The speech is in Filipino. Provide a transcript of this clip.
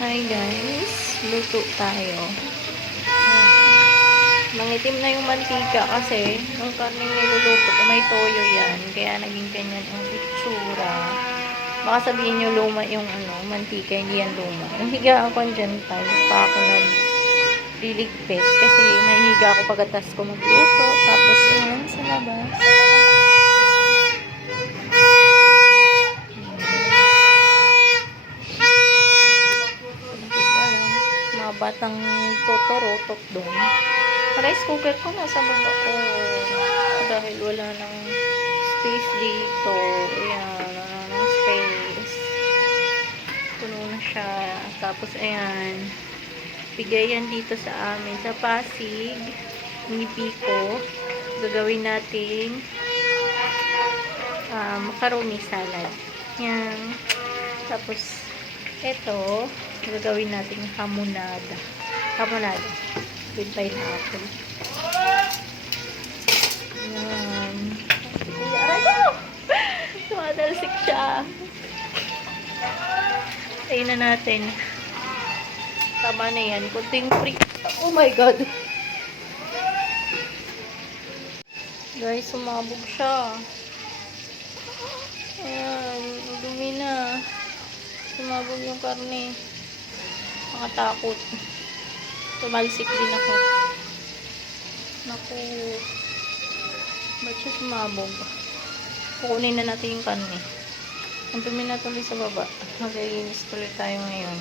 Hi guys, luto tayo. Mangitim na yung mantika kasi yung karning niluluto ko may toyo yan. Kaya naging ganyan ang itsura. Baka sabihin nyo luma yung mantika, hindi yan luma. Yung higa ako dyan tayo, pa ako liligpit kasi may higa ako pagkatas ko magluto. Tapos yan sa labas. Batang totoro doon. Rice cooker ko nasa baba ko dahil wala nang space dito. Ayan, wala nang space. Puno na siya. Tapos ayan, bigay yan dito sa amin sa Pasig. Nipi ko. Gagawin natin macaroni salad. Yan. Tapos ito gagawin natin hamonada with pineapple. Yan. Aray ko! Tumadalsik siya. Tayin na natin. Tama na yan. Kunting freak. Oh my god. Guys, sumabog siya. Ayan. Dumi na. Sumabog yung karne. Nakatakot. Tumalsik din ako. Naku. Ba't siya sumabog? Kukunin na natin yung karne. Ang dumi na tuloy sa baba. Mag-iinis tuloy tayo ngayon.